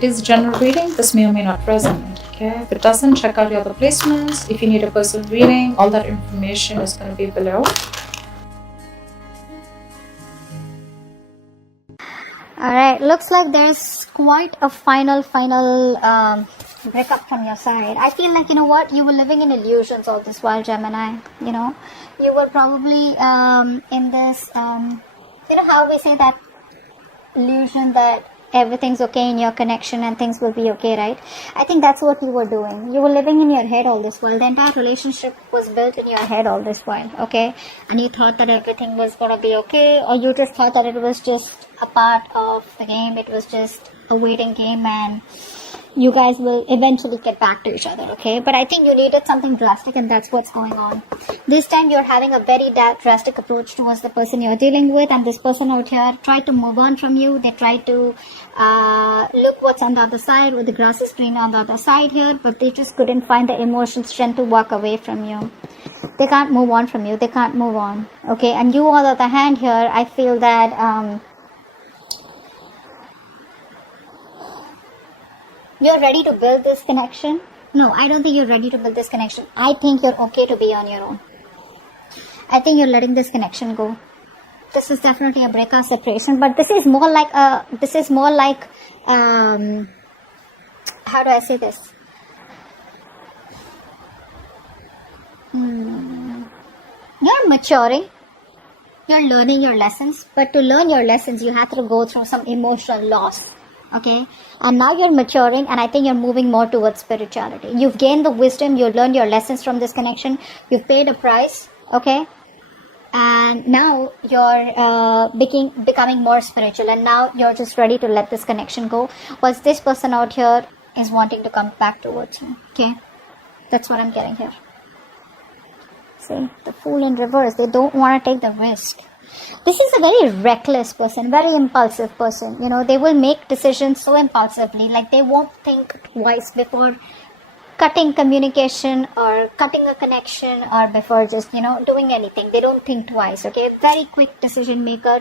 It is general reading. This may or may not resonate. Okay, if it doesn't, check out your other placements. If you need a personal reading, all that information is going to be below. Alright, looks like there's quite a final breakup from your side. I feel like, you know what, you were living in illusions all this while, Gemini. You know, you were probably in this, you know how we say that illusion that everything's okay in your connection and things will be okay, right? I think that's what you were doing. You were living in your head all this while. The entire relationship was built in your head all this while, okay? And you thought that everything was gonna be okay, or you just thought that it was just a part of the game. It was just a waiting game and you guys will eventually get back to each other, okay? But I think you needed something drastic, and that's what's going on. This time you're having a very drastic approach towards the person you're dealing with, and this person out here tried to move on from you. They tried to look what's on the other side, where the grass is green on the other side here, but they just couldn't find the emotional strength to walk away from you. They can't move on from you. They can't move on, okay? And you, on the other hand here, I feel that you're ready to build this connection. No, I don't think you're ready to build this connection. I think you're okay to be on your own. I think you're letting this connection go. This is definitely a breakup separation, but this is more like how do I say this? You're maturing. You're learning your lessons, but to learn your lessons, you have to go through some emotional loss. Okay, and now you're maturing, and I think you're moving more towards spirituality. You've gained the wisdom, you've learned your lessons from this connection, you've paid a price, okay, and now you're becoming more spiritual, and now you're just ready to let this connection go. Whilst this person out here is wanting to come back towards you, okay, that's what I'm getting here. See, the Fool in reverse, they don't want to take the risk. This is a very reckless person, very impulsive person. You know, they will make decisions so impulsively, like they won't think twice before cutting communication or cutting a connection, or before just, you know, doing anything. They don't think twice, okay? Very quick decision maker.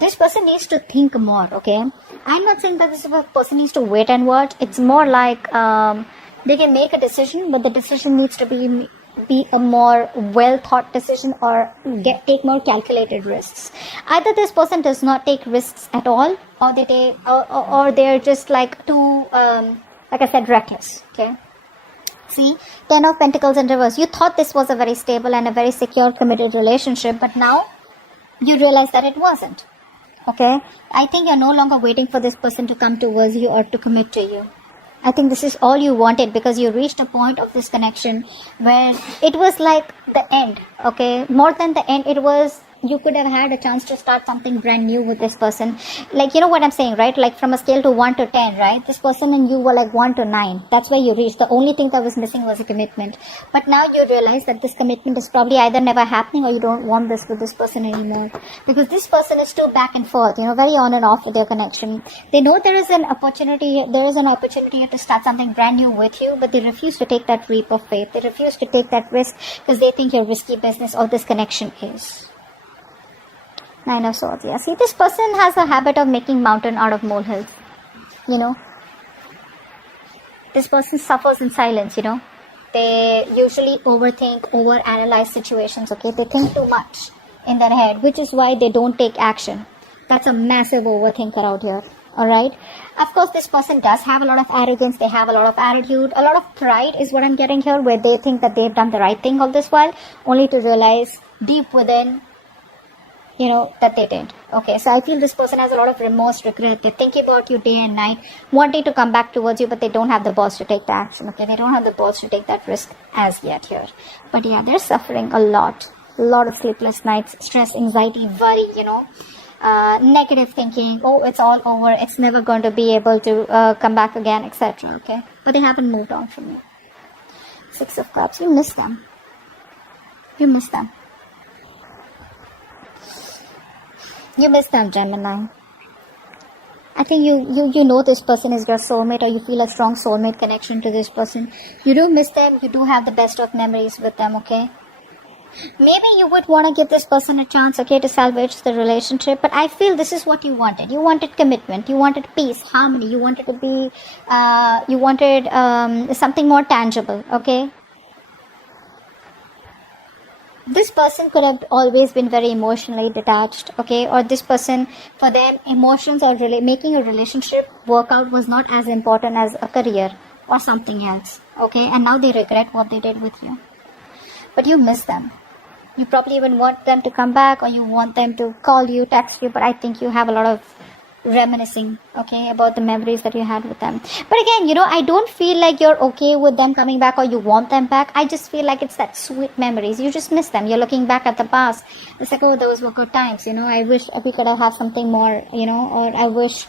This person needs to think more, okay? I'm not saying that this person needs to wait and watch. It's more like they can make a decision, but the decision needs to be a more well thought decision, or take more calculated risks. Either this person does not take risks at all, or they take, or they're just like too like I said, reckless, okay? See, 10 of Pentacles in reverse. You thought this was a very stable and a very secure, committed relationship, but now you realize that it wasn't, okay? I think you're no longer waiting for this person to come towards you or to commit to you. I think this is all you wanted, because you reached a point of this connection where it was like the end, okay? More than the end, it was, you could have had a chance to start something brand new with this person. Like, you know what I'm saying, right? Like from a scale to 1 to 10, right? This person and you were like 1 to 9. That's where you reached. The only thing that was missing was a commitment. But now you realize that this commitment is probably either never happening, or you don't want this with this person anymore. Because this person is too back and forth, you know, very on and off with their connection. They know there is an opportunity to start something brand new with you, but they refuse to take that leap of faith. They refuse to take that risk because they think you're risky business, or this connection is. 9 of Swords. Yeah, see, this person has a habit of making mountain out of molehills. You know, this person suffers in silence. You know, they usually overthink, overanalyze situations. Okay, they think too much in their head, which is why they don't take action. That's a massive overthinker out here. All right. Of course, this person does have a lot of arrogance. They have a lot of attitude, a lot of pride is what I'm getting here, where they think that they've done the right thing all this while, only to realize deep within, you know, that they didn't. Okay, so I feel this person has a lot of remorse, regret. They think about you day and night, wanting to come back towards you, but they don't have the balls to take the action. Okay, they don't have the balls to take that risk as yet here. But yeah, they're suffering a lot of sleepless nights, stress, anxiety, worry, you know, negative thinking. Oh, it's all over. It's never going to be able to come back again, etc. Okay, but they haven't moved on from you. 6 of Cups. You miss them. You miss them. You miss them, Gemini. I think you know this person is your soulmate, or you feel a strong soulmate connection to this person. You do miss them. You do have the best of memories with them, okay? Maybe you would want to give this person a chance, okay, to salvage the relationship, but I feel this is what you wanted. You wanted commitment, you wanted peace, harmony, you wanted to be, you wanted something more tangible, okay? This person could have always been very emotionally detached, okay, or this person, for them, emotions or making a relationship work out was not as important as a career or something else, okay, and now they regret what they did with you. But you miss them. You probably even want them to come back, or you want them to call you, text you, but I think you have a lot of reminiscing, okay, about the memories that you had with them. But again, I don't feel like you're okay with them coming back or you want them back. I just feel like it's that sweet memories. You just miss them. You're looking back at the past. It's like, oh, those were good times, I wish we could have had something more, or I wish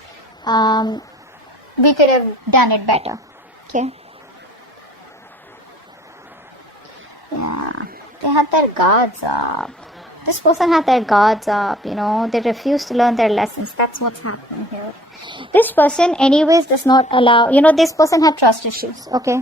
we could have done it better, okay? Yeah. They had their guards up. This person had their guards up, They refuse to learn their lessons. That's what's happening here. This person anyways does not allow, this person had trust issues, okay?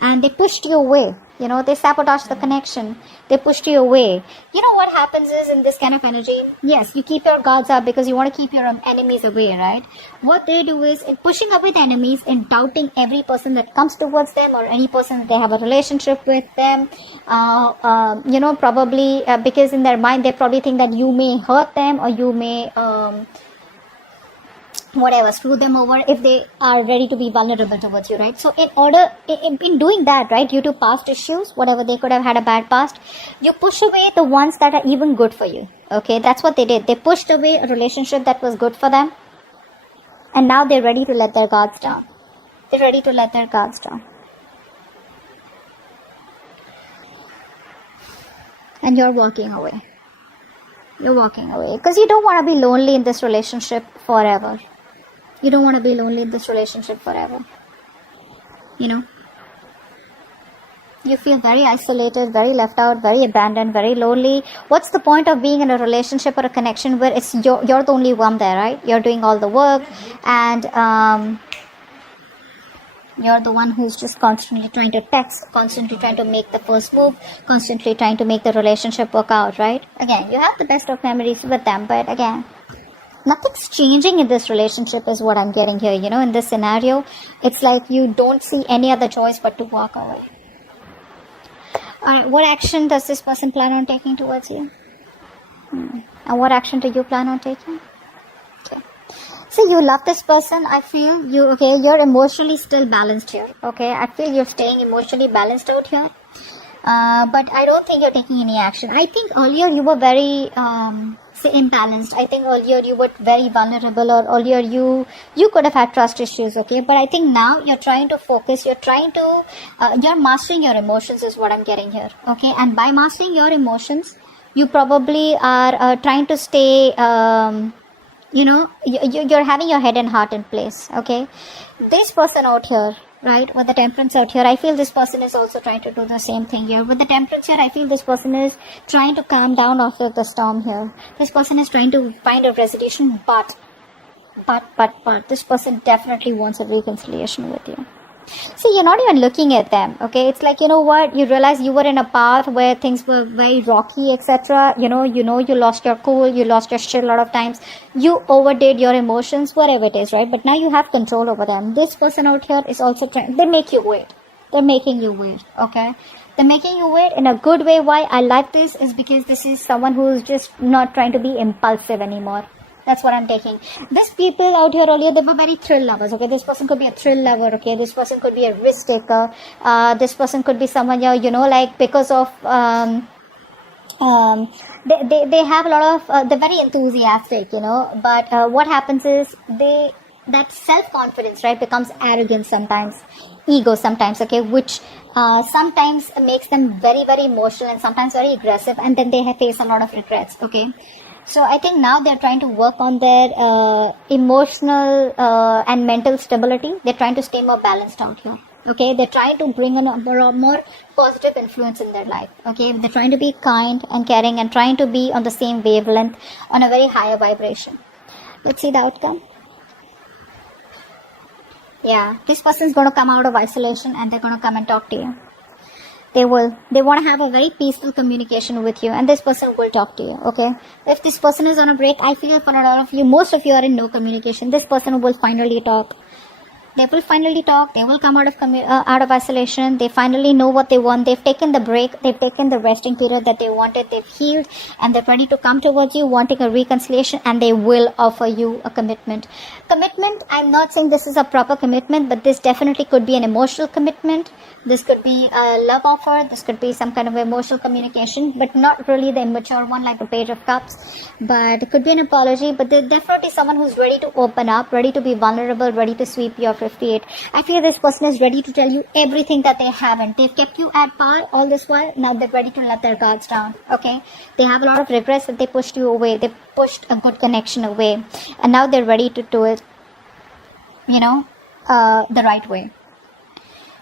And they pushed you away. They sabotaged the connection. They pushed you away. What happens is in this kind of energy, yes, you keep your guards up because you want to keep your enemies away, right? What they do is in pushing away the enemies, in doubting every person that comes towards them or any person that they have a relationship with them, probably because in their mind they probably think that you may hurt them or you may screw them over if they are ready to be vulnerable towards you, right? So in doing that, right, due to past issues, whatever, they could have had a bad past, you push away the ones that are even good for you, okay? That's what they did. They pushed away a relationship that was good for them, and now they're ready to let their guards down. They're ready to let their guards down. And you're walking away. You're walking away because you don't want to be lonely in this relationship forever. You don't want to be lonely in this relationship forever. You feel very isolated, very left out, very abandoned, very lonely. What's the point of being in a relationship or a connection where it's you're the only one there, right? You're doing all the work, and you're the one who's just constantly trying to text, constantly trying to make the first move, constantly trying to make the relationship work out, right? Again, you have the best of memories with them, but again, nothing's changing in this relationship is what I'm getting here. In this scenario, it's like you don't see any other choice but to walk away. Alright, what action does this person plan on taking towards you? And what action do you plan on taking? Okay. So you love this person. I feel you're emotionally still balanced here. Okay, I feel you're staying emotionally balanced out here. But I don't think you're taking any action. I think earlier you were very imbalanced. I think earlier you were very vulnerable, or earlier you could have had trust issues, okay? But I think now you're trying to focus, you're mastering your emotions is what I'm getting here, okay? And by mastering your emotions, you probably are trying to stay, you're having your head and heart in place, okay? This person out here, right, with the temperance out here, I feel this person is also trying to do the same thing here. With the temperance here, I feel this person is trying to calm down after the storm here. This person is trying to find a resolution, but this person definitely wants a reconciliation with you. See, you're not even looking at them, okay? It's like, you realize you were in a path where things were very rocky, etc. You lost your cool, you lost your shit a lot of times. You overdid your emotions, whatever it is, right? But now you have control over them. This person out here is also trying, they make you wait. They're making you wait, okay? They're making you wait in a good way. Why I like this is because this is someone who's just not trying to be impulsive anymore. That's what I'm taking. These people out here earlier, they were very thrill lovers, okay? This person could be a thrill lover, okay? This person could be a risk taker. This person could be someone, because of, they have a lot of, they're very enthusiastic, but what happens is that self-confidence, right, becomes arrogance sometimes, ego sometimes, okay, which sometimes makes them very, very emotional and sometimes very aggressive, and then they face a lot of regrets, okay? So I think now they're trying to work on their emotional and mental stability. They're trying to stay more balanced out here. Okay, they're trying to bring in a more positive influence in their life. Okay, they're trying to be kind and caring and trying to be on the same wavelength, on a very higher vibration. Let's see the outcome. Yeah, this person's going to come out of isolation and they're going to come and talk to you. They want to have a very peaceful communication with you, and this person will talk to you. Okay, if this person is on a break, I feel for a lot of you, most of you are in no communication. This person will finally talk. They will finally talk. They will come out of isolation. They finally know what they want. They've taken the break. They've taken the resting period that they wanted. They've healed, and they're ready to come towards you, wanting a reconciliation, and they will offer you a commitment. Commitment, I'm not saying this is a proper commitment, but this definitely could be an emotional commitment. This could be a love offer. This could be some kind of emotional communication, but not really the immature one like the Page of Cups. But it could be an apology, but there's definitely someone who's ready to open up, ready to be vulnerable, ready to sweep you off 58. I feel this person is ready to tell you everything that they haven't. They've kept you at par all this while. Now they're ready to let their guards down. Okay? They have a lot of regrets that they pushed you away. They pushed a good connection away. And now they're ready to do it, the right way.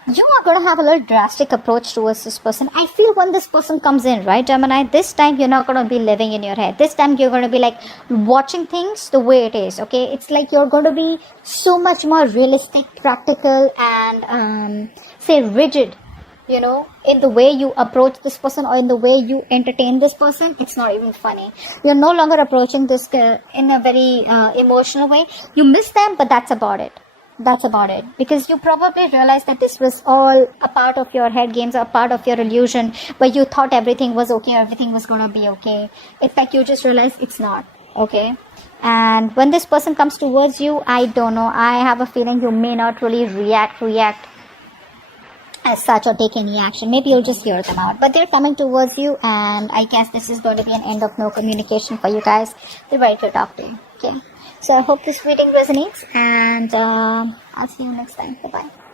You are going to have a little drastic approach towards this person. I feel when this person comes in, right, Gemini, this time you're not going to be living in your head. This time you're going to be like watching things the way it is, okay? It's like you're going to be so much more realistic, practical, and, rigid, in the way you approach this person or in the way you entertain this person. It's not even funny. You're no longer approaching this in a very emotional way. You miss them, but that's about it. That's about it. Because you probably realized that this was all a part of your head games, a part of your illusion, where you thought everything was okay, everything was going to be okay. In fact, you just realized it's not, okay? And when this person comes towards you, I don't know, I have a feeling you may not really react as such or take any action. Maybe you'll just hear them out. But they're coming towards you, and I guess this is going to be an end of no communication for you guys. They're ready to talk to you, okay? So I hope this reading resonates, and I'll see you next time. Bye-bye.